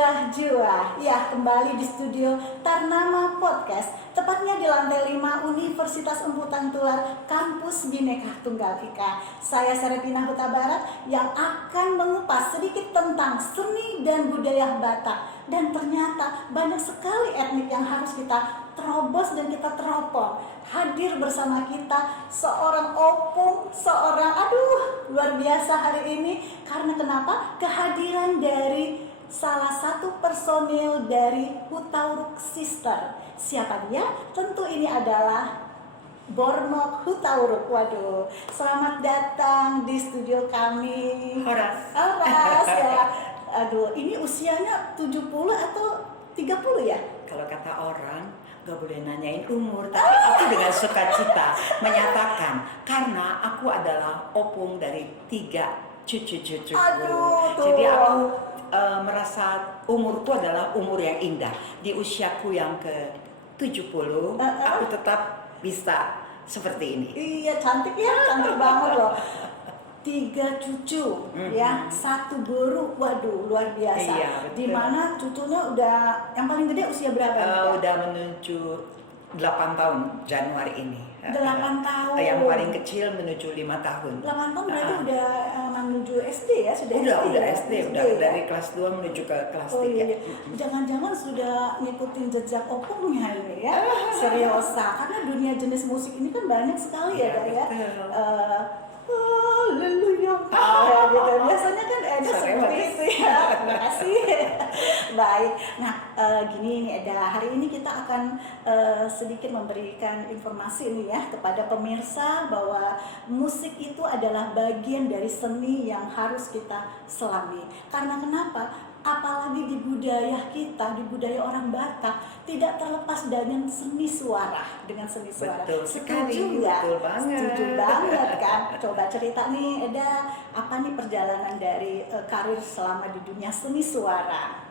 Jua. Ya, kembali di studio Tarnama Podcast, tepatnya di lantai 5 Universitas Emputan Tular, Kampus Bhinneka Tunggal Ika. Saya Serepina Huta Barat yang akan mengupas sedikit tentang seni dan budaya Batak. Dan ternyata banyak sekali etnik yang harus kita terobos dan kita teropong. Hadir bersama kita seorang opung, luar biasa hari ini. Karena kenapa? Kehadiran dari salah satu personil dari Hutauruk Sister. Siapa dia? Tentu ini adalah Bornok Hutauruk. Waduh, selamat datang di studio kami. Horas ya. Aduh, ini usianya 70 atau 30 ya? Kalau kata orang gak boleh nanyain umur, tapi aku dengan sukacita menyatakan karena aku adalah opung dari 3 cucu-cucuku. Jadi aku merasa umurku adalah umur yang indah. Di usiaku yang ke 70, aku tetap bisa seperti ini. Iya, cantik banget loh. 3 cucu, ya, 1 boru, waduh, luar biasa. Iya, dimana cucunya udah, yang paling gede usia berapa? Udah menuju 8 tahun Januari ini. 8 tahun. Yang paling kecil menuju 5 tahun. 8 tahun berarti udah menuju SD ya? Udah SD, udah dari kelas 2 menuju ke kelas 3. Iya. Jangan-jangan sudah ngikutin jejak opungnya ini ya? Seriosa, karena dunia jenis musik ini kan banyak sekali ya, ya. Haleluya. Gitu. Biasanya kan ada seperti itu ya. Terima kasih. Baik. Nah, gini nih Eda, hari ini kita akan sedikit memberikan informasi nih ya kepada pemirsa bahwa musik itu adalah bagian dari seni yang harus kita selami. Karena kenapa? Apalagi di budaya kita, di budaya orang Batak, tidak terlepas dengan seni suara, Betul sekali, Setuju nggak? betul banget. Setuju banget kan? Coba cerita nih Eda, apa nih perjalanan dari karir selama di dunia seni suara?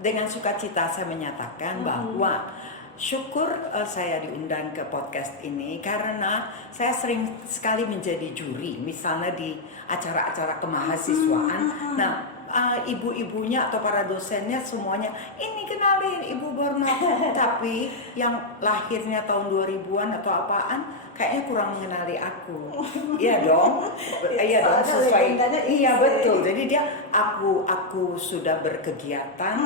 Dengan sukacita saya menyatakan bahwa syukur saya diundang ke podcast ini karena saya sering sekali menjadi juri, misalnya di acara-acara kemahasiswaan. Nah, ibu-ibunya atau para dosennya semuanya ini kenalin Ibu Bornok, tapi yang lahirnya tahun 2000-an atau apaan kayaknya kurang mengenali aku. Iya dong. Iya dong, sesuai. Iya betul. Jadi dia aku sudah berkegiatan,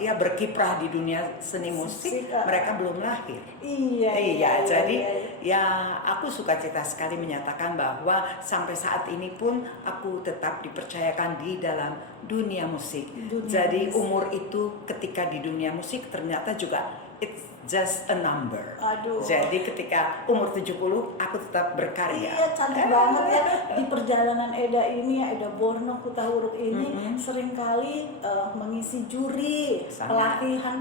berkiprah di dunia seni musik, mereka belum lahir. Iya. Jadi ya aku sukacita sekali menyatakan bahwa sampai saat ini pun aku tetap dipercayakan di dalam dunia musik. Jadi umur itu ketika di dunia musik ternyata juga it's just a number. Aduh. Jadi ketika umur 70 aku tetap berkarya. Iya, cantik banget ya. Di perjalanan Eda ini ya, Eda Bornok Hutauruk ini seringkali mengisi juri, pelatihan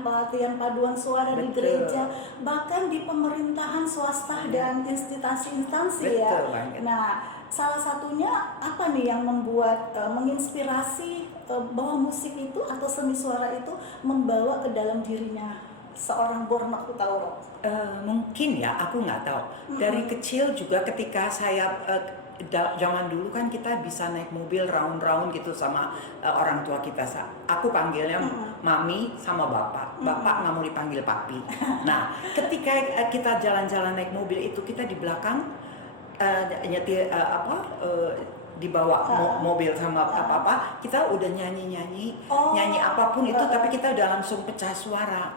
paduan suara di gereja, bahkan di pemerintahan swasta dan instansi-instansi ya. Banget. Nah, salah satunya apa nih yang membuat menginspirasi bahwa musik itu atau seni suara itu membawa ke dalam dirinya seorang Bornok Hutauruk? Mungkin ya, aku nggak tahu. Dari kecil juga ketika saya zaman dulu kan kita bisa naik mobil round-round gitu sama orang tua kita. Aku panggilnya mami sama bapak. Bapak nggak mau dipanggil papi. Nah, ketika kita jalan-jalan naik mobil itu kita di belakang nyetir dibawa mobil sama apa-apa, kita udah nyanyi apapun itu, tapi kita udah langsung pecah suara.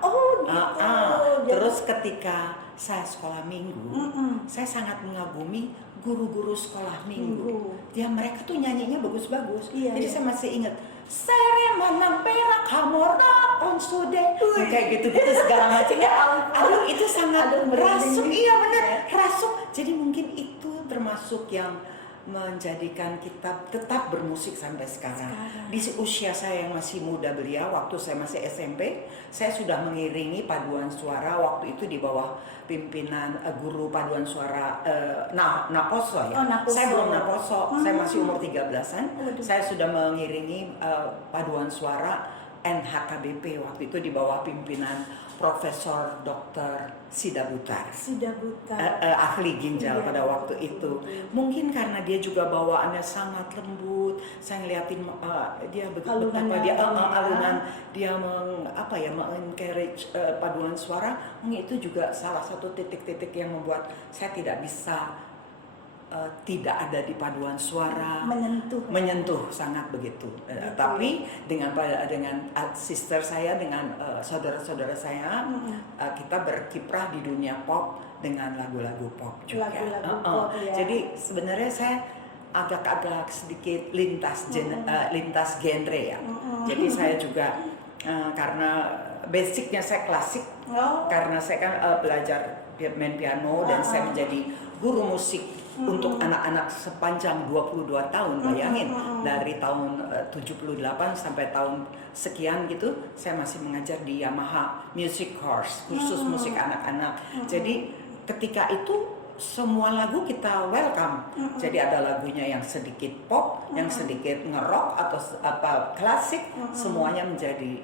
Terus ketika saya sekolah minggu, saya sangat mengagumi guru-guru sekolah minggu. Ya mereka tuh nyanyinya bagus-bagus. Jadi saya masih ingat Sere manang perak hamorna onsude, kayak gitu-gitu segala macamnya. Aduh itu sangat rasuk. Iya benar, rasuk. Jadi mungkin itu termasuk yang menjadikan kita tetap bermusik sampai sekarang. Di usia saya yang masih muda belia, waktu saya masih SMP, saya sudah mengiringi paduan suara waktu itu di bawah pimpinan guru paduan suara Naposo ya. Saya belum Naposo, saya masih umur 13-an. Saya sudah mengiringi paduan suara NHKBP waktu itu di bawah pimpinan Profesor Dr. Sida Butar. Sida Butar. Ahli ginjal Iya, pada waktu itu. Mungkin karena dia juga bawaannya sangat lembut. Saya ngeliatin dia betapa dia alunan dia encourage paduan suara. Itu juga salah satu titik-titik yang membuat saya tidak bisa tidak ada di paduan suara, menyentuh sangat begitu. Tapi dengan sister saya, dengan saudara-saudara saya, kita berkiprah di dunia pop dengan lagu-lagu pop juga. Pop, ya. Jadi sebenarnya saya agak-agak sedikit lintas genre ya. Jadi saya juga karena basicnya saya klasik, karena saya kan belajar main piano dan saya menjadi guru musik untuk anak-anak sepanjang 22 tahun, bayangin dari tahun 78 sampai tahun sekian gitu saya masih mengajar di Yamaha Music Course, khusus musik anak-anak. Jadi ketika itu semua lagu kita welcome. Jadi ada lagunya yang sedikit pop, yang sedikit ngerok atau klasik, semuanya menjadi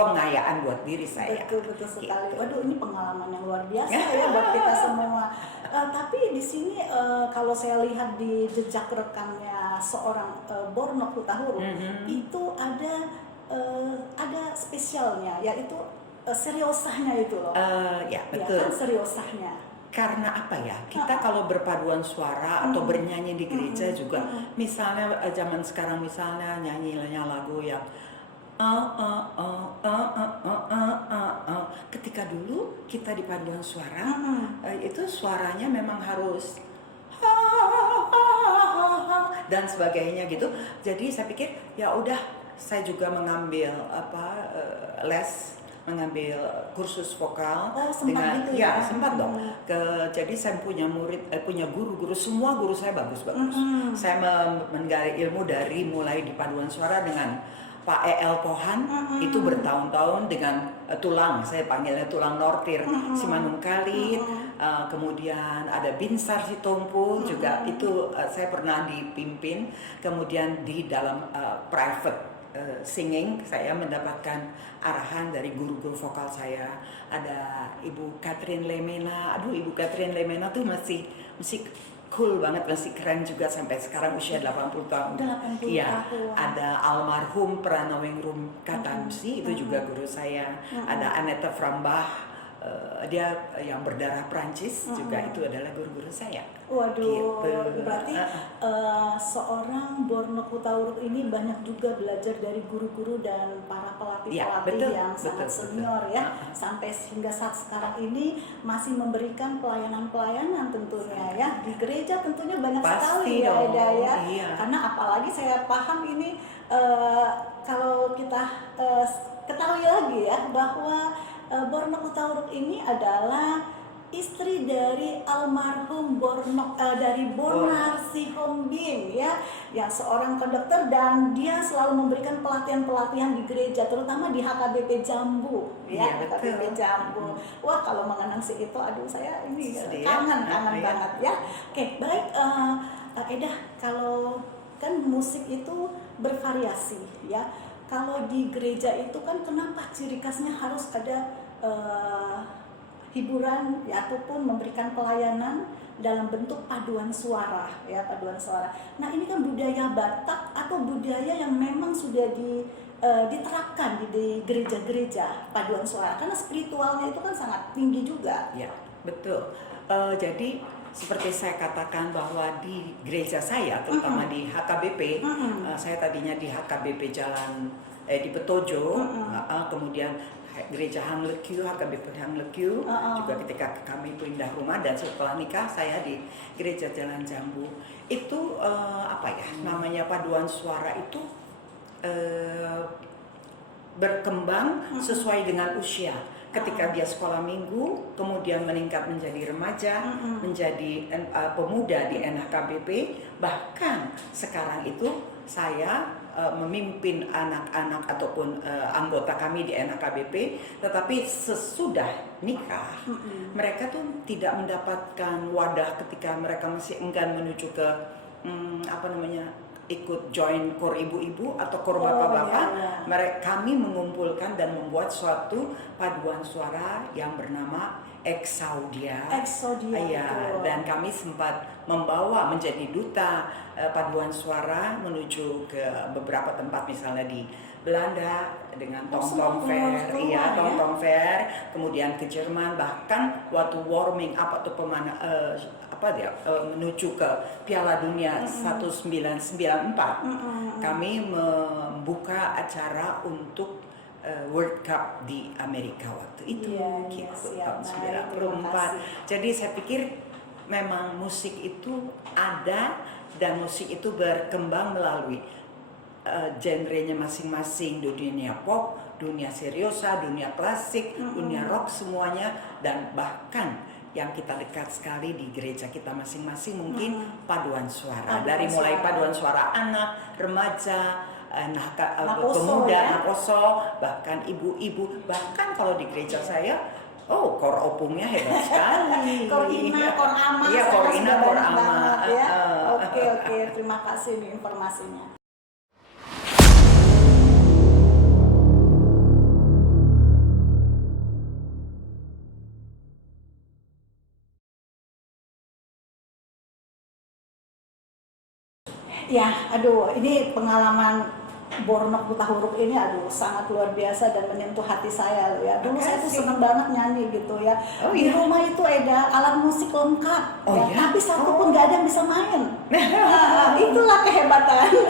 pengayaan buat diri saya. Betul sekali. Gitu. Waduh, ini pengalaman yang luar biasa ya buat kita semua. Tapi di sini kalau saya lihat di jejak rekamnya seorang Borno Hutahuruk, itu ada spesialnya, yaitu seriosahnya itu loh. Ya betul. Ya kan, seriosahnya. Karena apa ya, kita kalau berpaduan suara atau bernyanyi di gereja juga, misalnya zaman sekarang misalnya nyanyinya lagu yang ketika dulu kita di paduan suara, itu suaranya memang harus dan sebagainya gitu. Jadi saya pikir ya udah, saya juga mengambil mengambil kursus vokal sempat gitu ya? Sempat dong. Jadi saya punya punya guru-guru, semua guru saya bagus-bagus. Saya menggali ilmu dari mulai di paduan suara dengan Pak E.L. Pohan, itu bertahun-tahun dengan tulang, saya panggilnya tulang nortir, si Manungkalit, kemudian ada Binsar Sitompul juga, itu saya pernah dipimpin, kemudian di dalam private singing saya mendapatkan arahan dari guru-guru vokal saya. Ada Ibu Catherine Lemena. Ibu Catherine Lemena tuh masih cool banget, masih keren juga sampai sekarang usia 80 tahun. Iya. Ada almarhum Pranawengrum Katamsi, itu juga guru saya. Ada Annette Frambach, dia yang berdarah Prancis juga, itu adalah guru-guru saya. Waduh, gitu. Berarti seorang Borno Hutahuruk ini banyak juga belajar dari guru-guru dan para pelatih-pelatih yang sangat senior ya, sampai hingga saat sekarang ini masih memberikan pelayanan-pelayanan tentunya ya di gereja, tentunya banyak sekali ya Eda ya. Karena apalagi saya paham ini kalau kita ketahui lagi ya bahwa Borno Hutahuruk ini adalah istri dari almarhum dari Bonar Sihombing ya, yang seorang konduktor, dan dia selalu memberikan pelatihan-pelatihan di gereja, terutama di HKBP Jambu ya, HKBP Jambu. Wah, kalau mengenang si itu, aduh saya ini kangen banget ya. Oke, baik Eda, kalau kan musik itu bervariasi ya. Kalau di gereja itu kan kenapa ciri khasnya harus ada hiburan ya, ataupun memberikan pelayanan dalam bentuk paduan suara ya, paduan suara. Nah, ini kan budaya Batak atau budaya yang memang sudah diterapkan di gereja-gereja paduan suara, karena spiritualnya itu kan sangat tinggi juga. Ya, betul. Jadi seperti saya katakan bahwa di gereja saya, terutama di HKBP, saya tadinya di HKBP Jalan di Petojo, kemudian gereja Hang Lekyu, HKBP Hang Lekyu, juga ketika kami pindah rumah, dan setelah nikah saya di gereja Jalan Jambu. Itu namanya paduan suara itu berkembang sesuai dengan usia. Ketika dia sekolah minggu, kemudian meningkat menjadi remaja, menjadi pemuda di NHKBP, bahkan sekarang itu saya memimpin anak-anak ataupun anggota kami di NHKBP, tetapi sesudah nikah, mereka tuh tidak mendapatkan wadah ketika mereka masih enggan menuju ke ikut join kor ibu-ibu atau kor Oh, bapak-bapak. iya. Kami mengumpulkan dan membuat suatu paduan suara yang bernama Exaudia. Exodia. Iya, betul. dan kami sempat membawa menjadi duta paduan suara menuju ke beberapa tempat, misalnya di Belanda dengan Tong-Tong Fair, sempat iya keluar, ya? Tong-Tong Fair, kemudian ke Jerman, bahkan waktu warming up atau menuju ke Piala Dunia 1994, kami membuka acara untuk World Cup di Amerika waktu itu, Iya, gitu, siap. tahun Baik, terima 94. kasih. Jadi saya pikir memang musik itu ada dan musik itu berkembang melalui genrenya masing-masing, dunia pop, dunia seriosa, dunia klasik, dunia rock, semuanya. Dan bahkan yang kita dekat sekali di gereja kita masing-masing mungkin paduan suara. Dari mulai paduan suara anak, remaja, pemuda, ya? nakoso, bahkan ibu-ibu. Bahkan kalau di gereja saya, kor opungnya hebat sekali. Kor Ina, Kor Ama, Iya, Kor Ina, Kor Ama. ya. Oke, terima kasih nih informasinya. Ya, aduh, ini pengalaman Bornok Buta Huruf ini sangat luar biasa dan menyentuh hati saya loh ya. Dulu saya tuh seneng banget nyanyi gitu ya. Di rumah itu ada alat musik lengkap, tapi satu pun nggak ada yang bisa main. Nah, itulah kehebatan.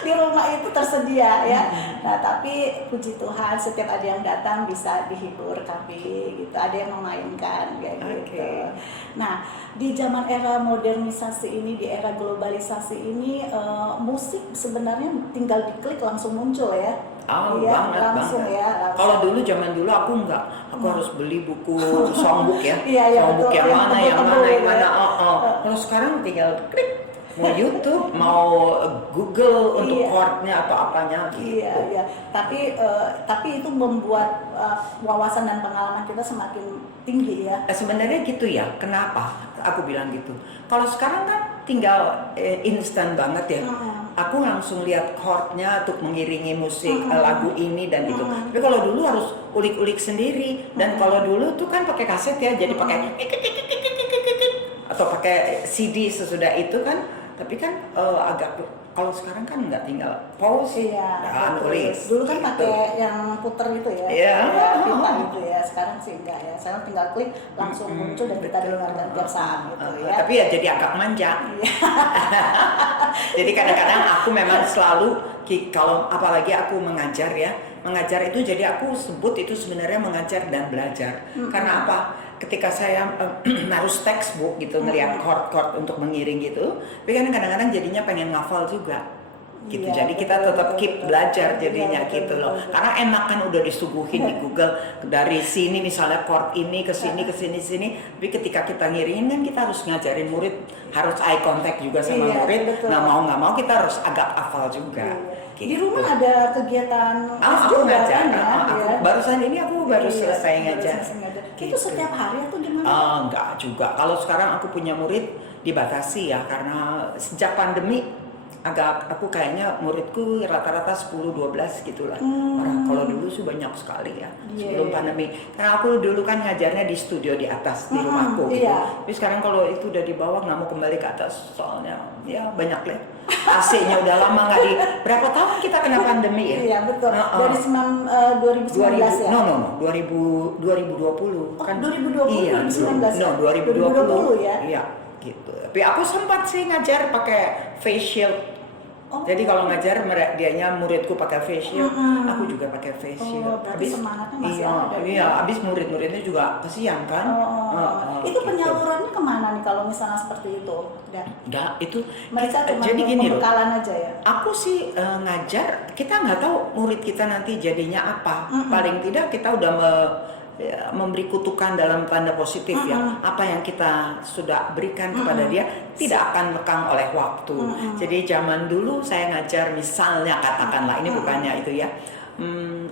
Di rumah itu tersedia ya. Nah, tapi puji Tuhan setiap ada yang datang bisa dihibur kami gitu. Ada yang memainkan kayak gitu. Nah, di zaman era modernisasi ini, di era globalisasi ini, musik sebenarnya tinggal diklik langsung muncul ya. Banget. Ya. Kalau dulu zaman dulu aku enggak, aku harus beli buku songbook ya. Songbook betul. yang mana. Kalau sekarang tinggal klik, mau YouTube, mau Google untuk chordnya atau apanya gitu. Iya. Tapi itu membuat wawasan dan pengalaman kita semakin tinggi ya. Sebenarnya gitu ya. Kenapa aku bilang gitu? Kalau sekarang kan tinggal instan banget ya. Aku langsung lihat chordnya untuk mengiringi musik lagu ini dan itu. Tapi kalau dulu harus ulik-ulik sendiri. Dan kalau dulu tuh kan pakai kaset ya, jadi pakai atau pakai CD sesudah itu kan. Tapi kan agak, kalau sekarang kan nggak, tinggal pause, nulis. Dulu kan pakai yang puter itu ya, pita gitu ya. Sekarang sih enggak ya. Sekarang tinggal klik langsung muncul dan kita dengarkan tiap saat gitu ya. Tapi ya jadi agak manja. Jadi kadang-kadang aku memang selalu, kalau apalagi aku mengajar ya, mengajar itu jadi aku sebut itu sebenarnya mengajar dan belajar. Karena apa? Ketika saya harus textbook gitu, ngelihat chord-chord untuk mengiring gitu, tapi kan kadang-kadang jadinya pengen ngafal juga gitu. Jadi kita tetap keep belajar jadinya gitu loh. Karena enak kan udah disuguhin di Google dari sini misalnya chord ini ke sini, tapi ketika kita ngiringin kan kita harus ngajarin murid, harus eye contact juga sama murid. Nah, mau nggak mau kita harus agak hafal juga. Di rumah ada kegiatan aku ngajar ya? Barusan ini aku baru selesai ngajar. Itu setiap hari atau gimana? Enggak juga. Kalau sekarang aku punya murid dibatasi ya, karena sejak pandemi aku kayaknya muridku rata-rata 10-12 gitulah orang. Kalau dulu sih banyak sekali ya sebelum pandemi. Karena aku dulu kan ngajarnya di studio di atas di rumahku gitu. Tapi sekarang kalau itu udah di bawah nggak mau kembali ke atas, soalnya ya banyak lah. AC-nya udah lama nggak di. Berapa tahun kita kena pandemi ya? Iya betul. Dari 2019 ya? No, 2020 Oh, kan. 2020 Iya, 2019. No, 2020 ya. Iya, gitu. Tapi aku sempat sih ngajar pakai face shield. Jadi kalau ngajar dianya muridku pakai face shield, aku juga pakai face shield. Berarti semangatnya masih ada. Iya, habis murid-muridnya juga kesian kan. Itu penyalurannya kemana nih kalau misalnya seperti itu? Enggak, itu mereka cuma jadi gini loh. pembekalan aja ya. Aku sih ngajar, kita nggak tahu murid kita nanti jadinya apa. Paling tidak kita udah memberi kutukan dalam tanda positif ya. Apa yang kita sudah berikan kepada dia tidak akan lekang oleh waktu. Jadi zaman dulu saya ngajar, misalnya katakanlah, ini bukannya itu ya,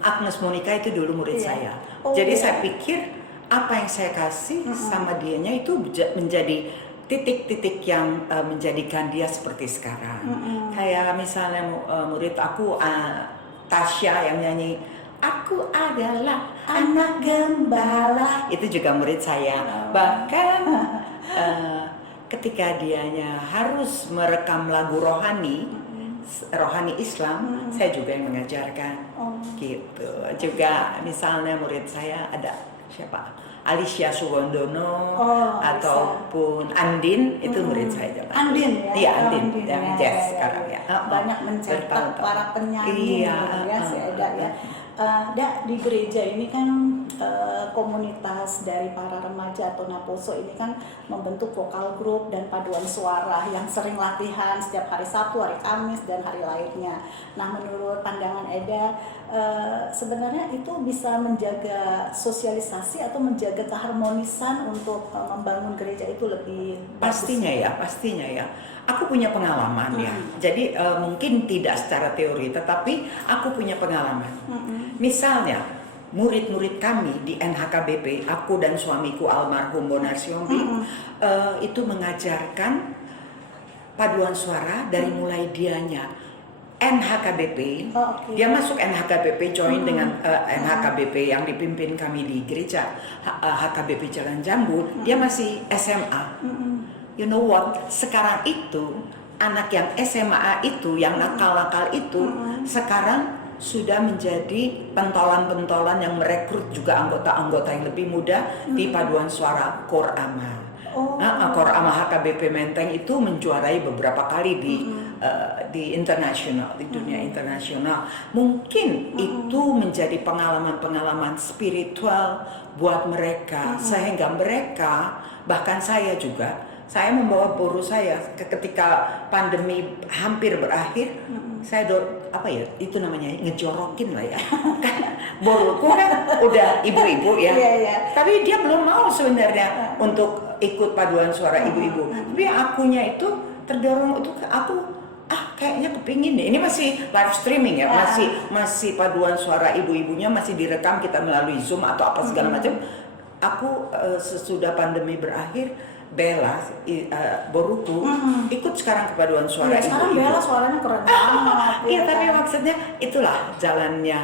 Agnes Monica itu dulu murid saya. Jadi saya pikir apa yang saya kasih sama dianya itu menjadi titik-titik yang menjadikan dia seperti sekarang. Kayak misalnya murid aku Tasya yang nyanyi Aku adalah anak gembala, itu juga murid saya. Bahkan ketika dianya harus merekam lagu rohani Islam, saya juga yang mengajarkan. Gitu. Juga misalnya murid saya ada siapa? Alicia Suwondono ataupun Andin, itu murid saya juga. Andin ya? Iya, Andin yang jazz sekarang ya. Banyak mencetak para penyanyi ya, si Eda ya. Da, di gereja ini kan komunitas dari para remaja atau Naposo ini kan membentuk vokal group dan paduan suara yang sering latihan setiap hari Sabtu, hari Kamis, dan hari lainnya. Nah, menurut pandangan Eda, sebenarnya itu bisa menjaga sosialisasi atau menjaga keharmonisan untuk membangun gereja itu lebih bagus? Pastinya ya. Aku punya pengalaman ya. Jadi mungkin tidak secara teori, tetapi aku punya pengalaman. Misalnya murid-murid kami di NHKBP, aku dan suamiku almarhum Bonar Siombi, itu mengajarkan paduan suara dari mulai dianya NHKBP. Dia masuk NHKBP, join dengan NHKBP yang dipimpin kami di gereja HKBP Jalan Jambu. Dia masih SMA. You know what? Sekarang itu anak yang SMA itu, yang nakal-nakal itu, sekarang sudah menjadi pentolan-pentolan yang merekrut juga anggota-anggota yang lebih muda di paduan suara Korama. Korama HKBP Menteng itu menjuarai beberapa kali di internasional, di dunia internasional. Mungkin itu menjadi pengalaman-pengalaman spiritual buat mereka, sehingga mereka, bahkan saya juga, saya membawa boru saya ketika pandemi hampir berakhir, saya itu namanya ngejorokin lah ya. Kan boruku kan udah ibu-ibu ya. Tapi dia belum mau sebenarnya untuk ikut paduan suara ibu-ibu. Tapi akunya itu terdorong itu, aku kayaknya kepingin deh. Ini masih live streaming ya, masih paduan suara ibu-ibunya masih direkam, kita melalui Zoom atau apa segala macam. Aku sesudah pandemi berakhir, Bella, boruku, ikut sekarang ke paduan suara ibu-ibu. Sekarang Bella suaranya keren banget. Iya, tapi maksudnya itulah jalannya,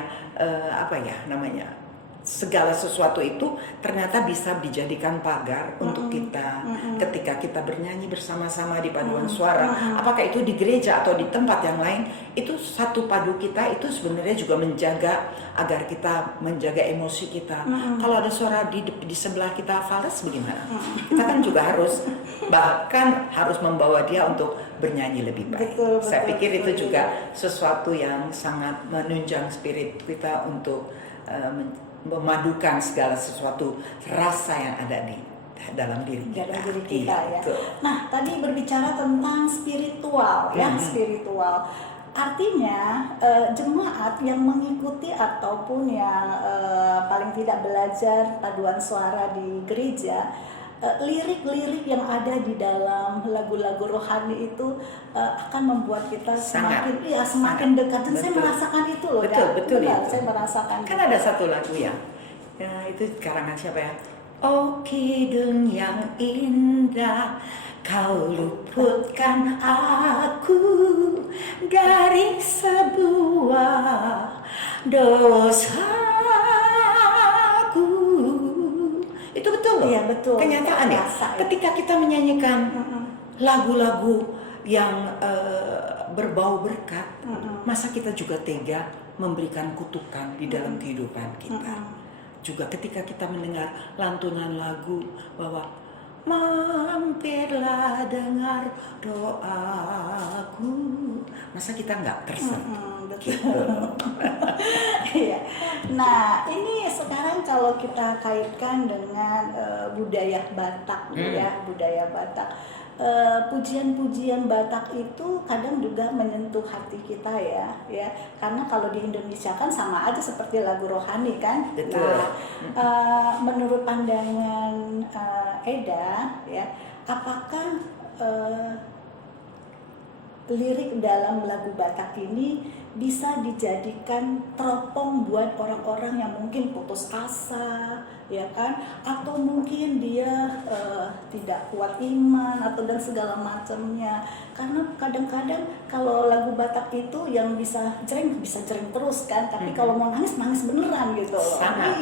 segala sesuatu itu ternyata bisa dijadikan pagar untuk kita ketika kita bernyanyi bersama-sama di paduan suara, apakah itu di gereja atau di tempat yang lain, itu satu padu kita itu sebenarnya juga menjaga agar kita menjaga emosi kita. Kalau ada suara di sebelah kita fals bagaimana? Kita kan juga bahkan harus membawa dia untuk bernyanyi lebih baik. Saya pikir itu juga sesuatu yang sangat menunjang spirit kita untuk memadukan segala sesuatu rasa yang ada di dalam diri kita. Ya. Nah, tadi berbicara tentang spiritual ya, spiritual. Artinya jemaat yang mengikuti ataupun yang paling tidak belajar paduan suara di gereja, lirik-lirik yang ada di dalam lagu-lagu rohani itu akan membuat kita semakin dekat, dan saya merasakan itu loh. Betul itu. Saya merasakan. Kan ada satu lagu ya, itu karangan siapa ya? Oh kidung yang indah, kau luputkan aku dari sebuah dosaku. Itu betul loh. Iya, betul. Kenyataan ya. Ketika kita menyanyikan lagu-lagu yang berbau berkat, masa kita juga tega memberikan kutukan di dalam kehidupan kita. Juga ketika kita mendengar lantunan lagu bahwa mampirlah dengar doaku, masa kita nggak tersentuh? Gitu. Iya. Nah, ini sekarang kalau kita kaitkan dengan budaya Batak, ya, budaya Batak. Pujian-pujian Batak itu kadang juga menyentuh hati kita ya, karena kalau di Indonesia kan sama aja seperti lagu rohani kan. Betul. Nah, menurut pandangan Eda ya, apakah lirik dalam lagu Batak ini bisa dijadikan teropong buat orang-orang yang mungkin putus asa, ya kan? Atau mungkin dia tidak kuat iman atau dan segala macamnya. Karena kadang-kadang kalau lagu Batak itu yang bisa jreng terus kan, tapi kalau mau nangis beneran gitu loh. Sangat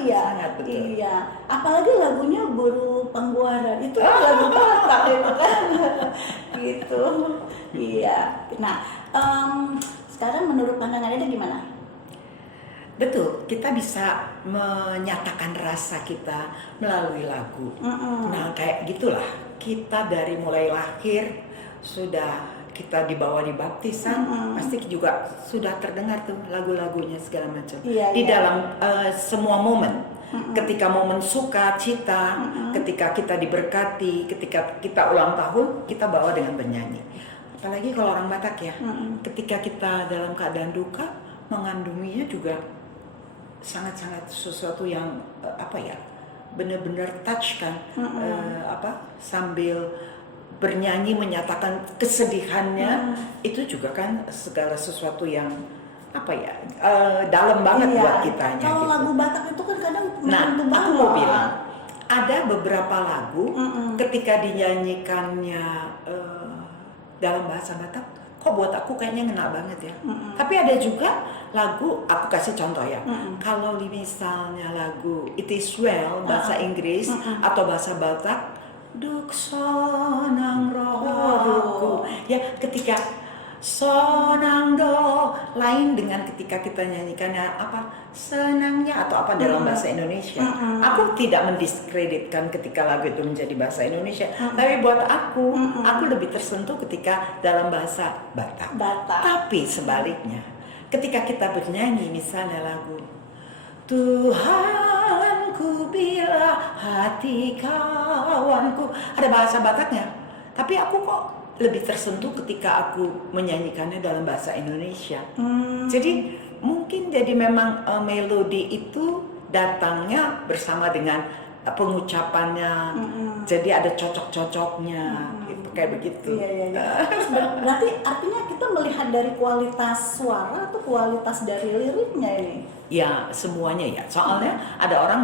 betul. Iya. Apalagi lagunya Buru Pangguaran itu lagu Batak itu kan. Gitu. Iya. Nah, sekarang menurut pandangan Eda gimana? Betul, kita bisa menyatakan rasa kita melalui lagu. Nah, kayak gitulah. Kita dari mulai lahir sudah kita dibawa di baptisan, pasti juga sudah terdengar tuh lagu-lagunya segala macam. Iya, Di iya. dalam semua momen. Ketika momen suka, cita, ketika kita diberkati, ketika kita ulang tahun, kita bawa dengan bernyanyi. Apalagi kalau orang Batak ya, ketika kita dalam keadaan duka, mengandunginya juga sangat-sangat sesuatu yang benar-benar touch kan, sambil bernyanyi menyatakan kesedihannya, itu juga kan segala sesuatu yang dalam banget Iya. buat kitanya. Kalau gitu. lagu Batak itu kan kadang Nah, menyentuh aku banget. mau bilang, ada beberapa lagu ketika dinyanyikannya dalam bahasa Batak, kok buat aku kayaknya ngena banget ya. Tapi ada juga lagu, aku kasih contoh ya. Kalau misalnya lagu It Is Well bahasa Inggris atau bahasa Batak, Duk sonang rohku. Ya, ketika sonang do lain dengan ketika kita nyanyikannya senangnya atau apa dalam bahasa Indonesia. Aku tidak mendiskreditkan ketika lagu itu menjadi bahasa Indonesia, tapi buat aku lebih tersentuh ketika dalam bahasa Batak. Tapi sebaliknya, ketika kita bernyanyi misalnya lagu Tuhanku bila hati kawanku, ada bahasa Bataknya, tapi aku kok lebih tersentuh ketika aku menyanyikannya dalam bahasa Indonesia. Jadi mungkin jadi memang melodi itu datangnya bersama dengan pengucapannya. Jadi ada cocok-cocoknya, gitu, kayak begitu. Iya. Berarti artinya kita melihat dari kualitas suara atau kualitas dari liriknya ini? Ya, semuanya ya. Soalnya ada orang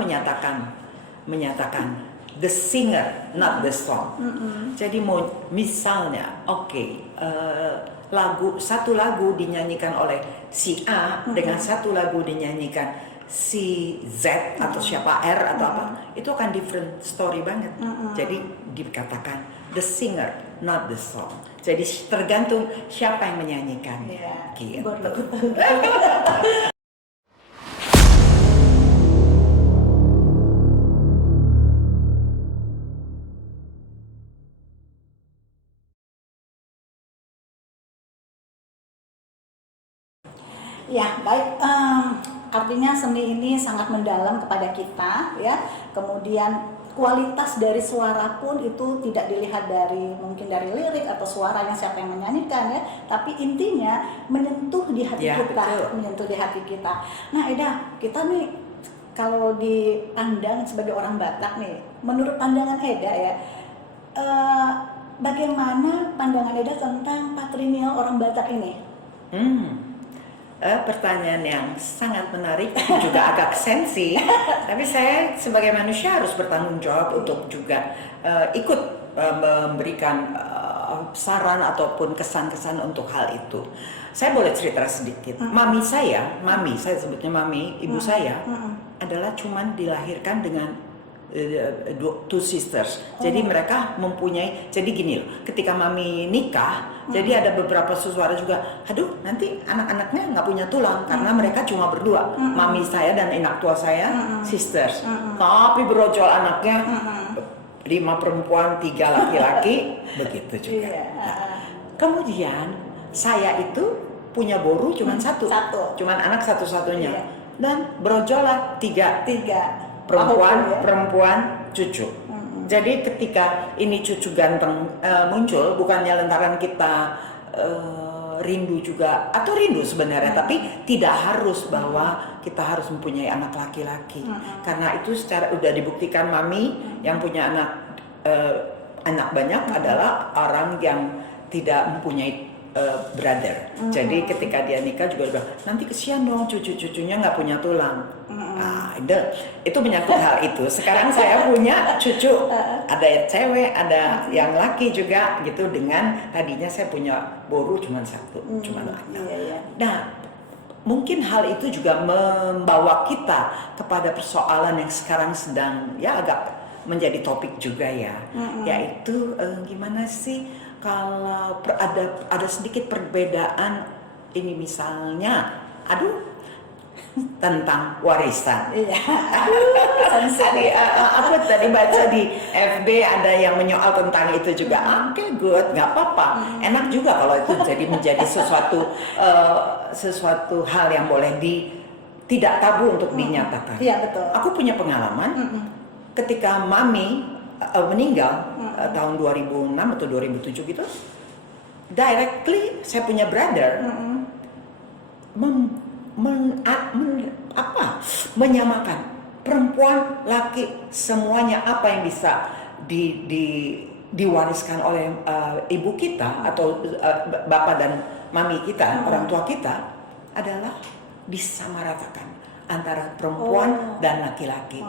menyatakan the singer, not the song. Jadi mau misalnya, satu lagu dinyanyikan oleh si A dengan satu lagu dinyanyikan si Z atau siapa R atau apa, itu akan different story banget. Jadi dikatakan the singer, not the song. Jadi tergantung siapa yang menyanyikannya. Iya. Gitu. Ya, baik. Artinya seni ini sangat mendalam kepada kita, ya. Kemudian kualitas dari suara pun itu tidak dilihat mungkin dari lirik atau suaranya siapa yang menyanyikan ya, tapi intinya menyentuh di hati kita, betul. menyentuh di hati kita. Nah, Eda, kita nih kalau dipandang sebagai orang Batak nih, menurut pandangan Eda ya, bagaimana pandangan Eda tentang patrinial orang Batak ini? Pertanyaan yang sangat menarik, juga agak sensi. Tapi saya sebagai manusia harus bertanggung jawab untuk juga ikut memberikan saran ataupun kesan-kesan untuk hal itu. Saya boleh cerita sedikit. Mami saya sebutnya mami, ibu saya adalah cuman dilahirkan dengan two sisters. Jadi mereka mempunyai, jadi gini loh, ketika mami nikah, jadi ada beberapa suara juga, aduh nanti anak-anaknya nggak punya tulang karena mereka cuma berdua, mami saya dan anak tua saya, sisters. Tapi berojol anaknya 5 perempuan 3 laki-laki, begitu juga. Kemudian saya itu punya boru cuma satu, cuman anak satu-satunya, dan berojollah 3 perempuan cucu. Jadi ketika ini cucu ganteng muncul, bukannya lantaran kita rindu juga, atau rindu sebenarnya, tapi tidak harus bahwa kita harus mempunyai anak laki-laki. Karena itu secara udah dibuktikan mami yang punya anak banyak adalah orang yang tidak mempunyai brother. Jadi ketika dia nikah juga bilang, nanti kesian dong cucu-cucunya nggak punya tulang. Nah, itu menyangkut hal itu. Sekarang saya punya cucu, ada yang cewek, ada yang laki juga gitu. Dengan tadinya saya punya boru cuma satu, cuma anak. Nah, mungkin hal itu juga membawa kita kepada persoalan yang sekarang sedang ya agak menjadi topik juga ya, yaitu gimana sih kalau ada sedikit perbedaan ini misalnya, tentang warisan. Iya. Aku tadi baca di FB ada yang menyoal tentang itu juga. Oke, good, nggak apa-apa. Enak juga kalau itu menjadi sesuatu hal yang boleh tidak tabu untuk dinyatakan. Iya, betul. Aku punya pengalaman ketika mami meninggal tahun 2006 atau 2007 gitu. Directly saya punya brother menyamakan perempuan, laki, semuanya apa yang bisa diwariskan oleh ibu kita atau bapak dan mami kita, orang tua kita adalah disamaratakan antara perempuan dan laki-laki.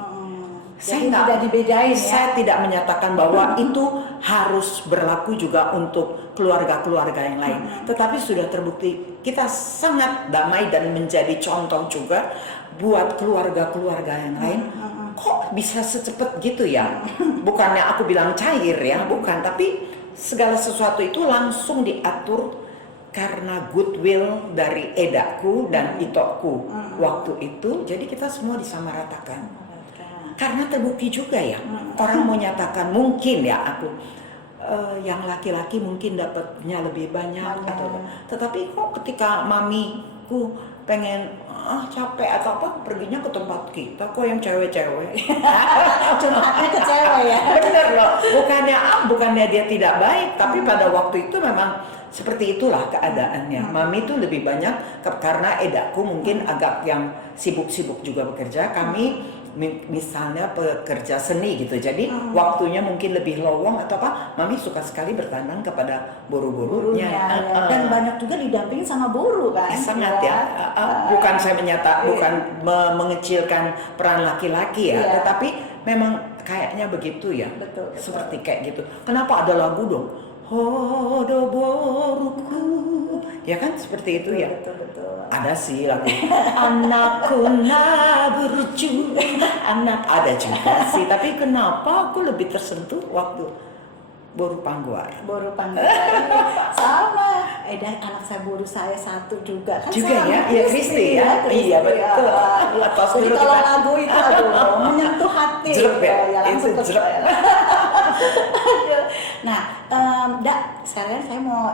Jadi tidak dibedain ya. Saya tidak menyatakan bahwa itu harus berlaku juga untuk keluarga-keluarga yang lain. Tetapi sudah terbukti kita sangat damai dan menjadi contoh juga buat keluarga-keluarga yang lain. Kok bisa secepat gitu ya? Bukannya aku bilang cair ya, bukan. Tapi segala sesuatu itu langsung diatur karena goodwill dari edaku dan itokku waktu itu. Jadi kita semua disamaratakan. Karena terbukti juga ya, orang mau nyatakan mungkin ya aku yang laki-laki mungkin dapatnya lebih banyak tetapi kok ketika mamiku pengen capek atau apa perginya ke tempat kita, kok yang cewek-cewek curhatnya ke cewek ya. Bener loh, bukannya dia tidak baik, tapi pada waktu itu memang seperti itulah keadaannya. Mami itu lebih banyak karena edaku mungkin agak yang sibuk-sibuk juga bekerja, kami misalnya pekerja seni gitu, jadi waktunya mungkin lebih lowong atau apa. Mami suka sekali bertandang kepada boru-borunya dan banyak juga didampingin sama boru kan. Sangat ya, bukan saya bukan mengecilkan peran laki-laki ya, tetapi memang kayaknya begitu ya. Betul. Seperti kayak gitu. Kenapa ada lagu dong? Hodo boruku, ya kan seperti itu ya. Betul. Ada sih lagu anakku naburju, anak ada juga sih. Tapi kenapa aku lebih tersentuh waktu boru pangguar? Sama. Anak saya boru saya satu juga kan. Juga ya, iya Kristi ya. Iya betul. Jadi kalau lagu itu menyentuh hati. Jelek ya, langsung itu jelek. Nah, sekarang saya mau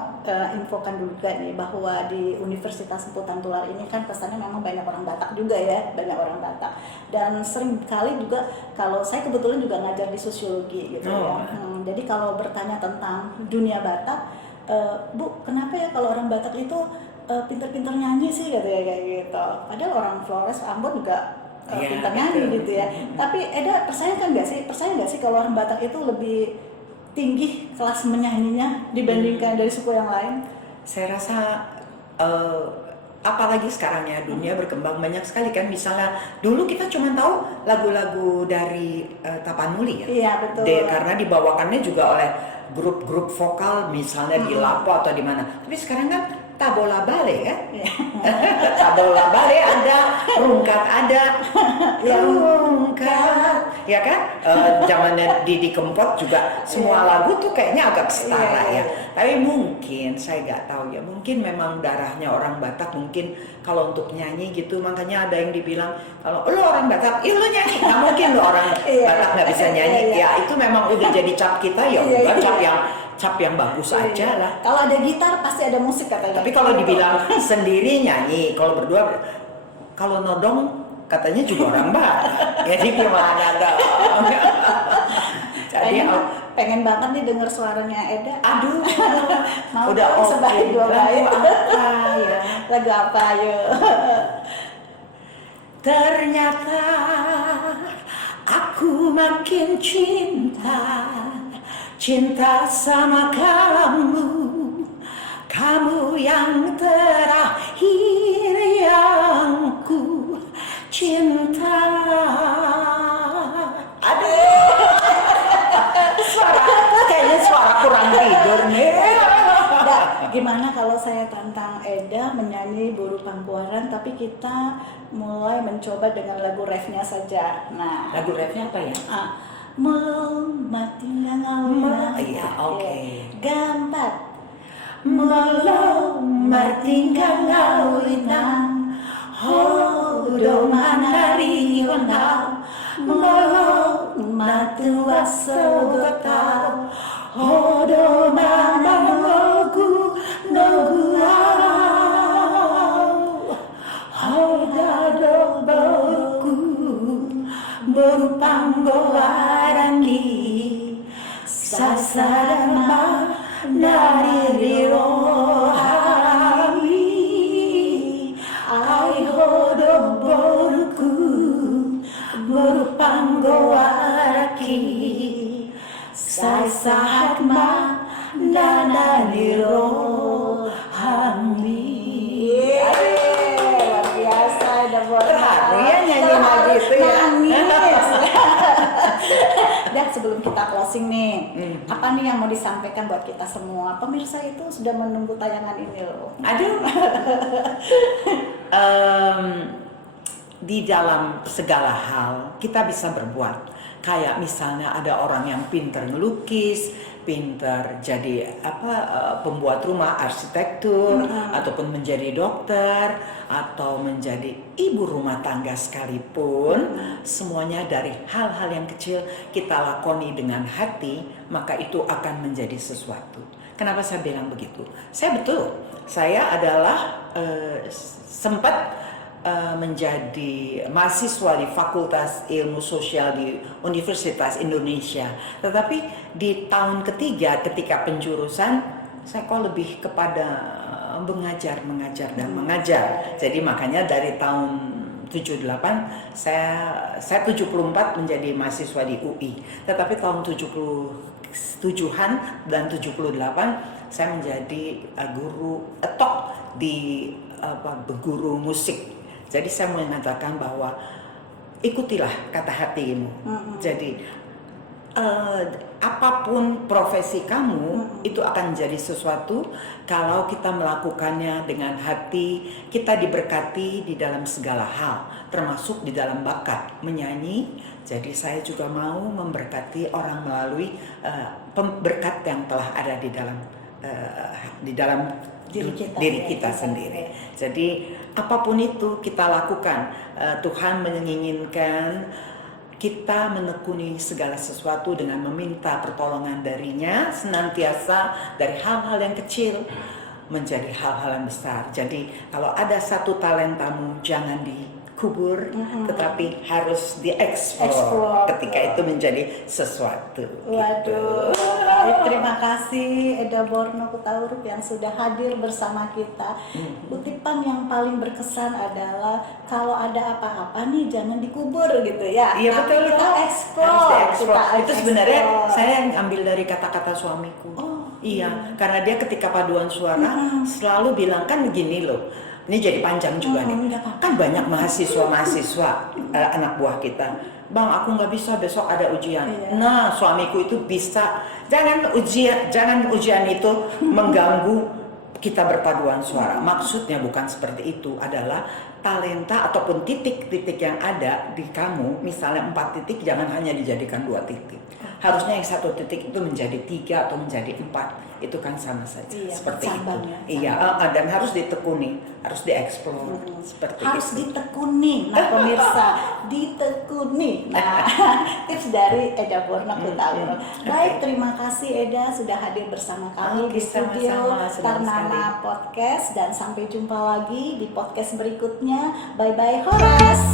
infokan dulu juga nih bahwa di Universitas Emputan Tular ini kan pesannya memang banyak orang Batak juga ya, banyak orang Batak. Dan sering kali juga kalau saya kebetulan juga ngajar di sosiologi gitu ya. Jadi kalau bertanya tentang dunia Batak, Bu, kenapa ya kalau orang Batak itu pinter-pinter nyanyi sih katanya kayak gitu. Padahal orang Flores, Ambon juga pintar nyanyi gitu ya. Tapi Eda percaya nggak sih kalau orang Batak itu lebih tinggi kelas menyanyinya dibandingkan dari suku yang lain? Saya rasa apalagi sekarang ya dunia berkembang banyak sekali kan. Misalnya dulu kita cuma tahu lagu-lagu dari Tapanuli ya. Iya betul. Karena dibawakannya juga oleh grup-grup vokal misalnya di Lapo atau di mana. Tapi sekarang kan tabola bale kan? Tabola bale ada, rungkat ada, rungkat, ya kan? Zamannya Didi Kempot juga semua lagu tuh kayaknya agak setara ya. Tapi mungkin saya nggak tahu ya. Mungkin memang darahnya orang Batak mungkin kalau untuk nyanyi gitu. Makanya ada yang dibilang kalau lo orang Batak, lo nyanyi. Nggak mungkin lo orang Batak nggak bisa nyanyi. Ya itu memang udah jadi cap kita ya. Cap yang bagus aja lah. Kalau ada gitar pasti ada musik katanya. Tapi kalau dibilang sendiri nyanyi, kalau berdua, kalau nodong katanya juga orang Batak. Jadi gimana dong? Jadi pengen banget nih denger suaranya Eda. Aduh, mau udah sebaik dua baik. Lagu apa ya? Ternyata aku makin cinta sama kamu kamu yang terakhir yang ku cinta. Aduh, kayaknya suara kurang tidur nih. Nah, gimana kalau saya tantang Eda menyanyi Buru Pangkuaran, tapi kita mulai mencoba dengan lagu refnya saja. Nah, Lagu refnya apa ya? Melom mati ngawina. Iya, oke. Gambar. Melom mati ngawina. Hodo manari honau. Melom matu asogotau. Hodo managoku noguau. Hodo boku berpanggowarangi sasadama nari rohani. Ai hodo boku berpanggowaraki sasadama nari rohani. Luar biasa, Eda Borno. Terharu ya nyanyi lagu itu ya. Nangis. Dan sebelum kita closing nih, apa nih yang mau disampaikan buat kita semua? Pemirsa itu sudah menunggu tayangan ini loh. Aduh. Di dalam segala hal kita bisa berbuat. Kayak misalnya ada orang yang pintar ngelukis, pintar jadi pembuat rumah, arsitektur, ataupun menjadi dokter, atau menjadi ibu rumah tangga sekalipun, semuanya dari hal-hal yang kecil kita lakoni dengan hati, maka itu akan menjadi sesuatu. Kenapa saya bilang begitu? Saya adalah sempat menjadi mahasiswa di Fakultas Ilmu Sosial di Universitas Indonesia. Tetapi di tahun ketiga ketika penjurusan, saya kok lebih kepada mengajar dan mengajar. Jadi makanya dari tahun 78 saya 74 menjadi mahasiswa di UI. Tetapi tahun 77-an dan 78 saya menjadi guru di guru musik. Jadi saya mau mengatakan bahwa ikutilah kata hatimu. Jadi apapun profesi kamu itu akan menjadi sesuatu kalau kita melakukannya dengan hati. Kita diberkati di dalam segala hal, termasuk di dalam bakat menyanyi. Jadi saya juga mau memberkati orang melalui berkat yang telah ada di dalam diri kita sendiri. Jadi apapun itu kita lakukan, Tuhan menginginkan kita menekuni segala sesuatu dengan meminta pertolongan darinya senantiasa, dari hal-hal yang kecil menjadi hal-hal yang besar. Jadi kalau ada satu talentamu jangan dikubur, tetapi harus dieksplor ketika itu menjadi sesuatu. Waduh, baik, terima kasih Eda Borno Hutauruk yang sudah hadir bersama kita. Kutipan yang paling berkesan adalah kalau ada apa-apa nih jangan dikubur gitu ya. Iya, tapi betul, kita harus eksplor. dieksplor. Itu sebenarnya eksplor. saya yang ambil dari kata-kata suamiku. Iya, karena dia ketika paduan suara selalu bilang kan begini loh. Ini jadi panjang juga nih. Kan banyak mahasiswa anak buah kita. Bang, aku nggak bisa, besok ada ujian. Nah, suamiku itu bisa. Jangan ujian itu mengganggu kita berpaduan suara. Maksudnya bukan seperti itu, adalah talenta ataupun titik-titik yang ada di kamu. Misalnya 4 titik, jangan hanya dijadikan 2 titik. Harusnya yang 1 titik itu menjadi 3 atau menjadi 4. Itu kan sama saja, seperti itu. Iya, dan harus ditekuni, harus dieksplor, seperti harus itu. ditekuni. Nah, pemirsa, ditekuni. Nah, tips dari Eda Borno Hutauruk. Baik, terima kasih Eda sudah hadir bersama kami di studio Tarnama Podcast, dan sampai jumpa lagi di podcast berikutnya. Bye bye Horas.